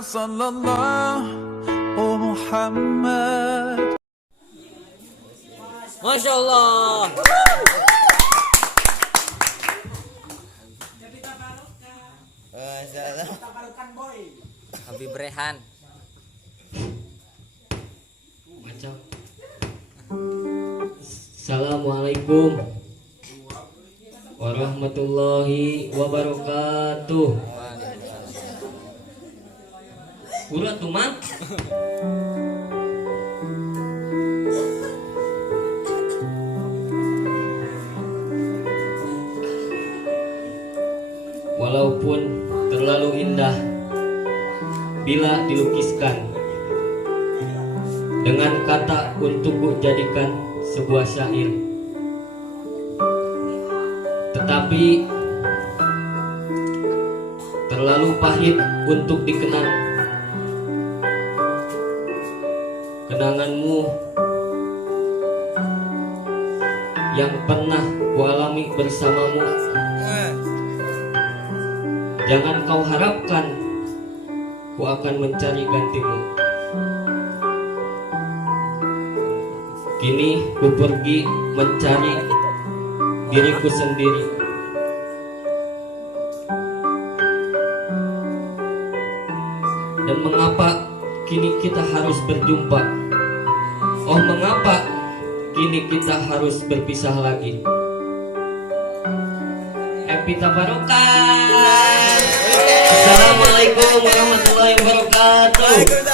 sallallahu Muhammad. Masya Allah. Habib Rehan. Assalamualaikum warahmatullahi wabarakatuh. Kurang tuh man. Walaupun terlalu indah bila dilukiskan dengan kata untuk kujadikan sebuah syair, tetapi terlalu pahit untuk dikenang. Kenanganmu yang pernah kualami bersamamu, jangan kau harapkan ku akan mencari gantimu. Kini ku pergi mencari diriku sendiri. Dan mengapa kini kita harus berjumpa? Oh, mengapa kini kita harus berpisah lagi? Epita Barokah. Assalamualaikum warahmatullahi wabarakatuh.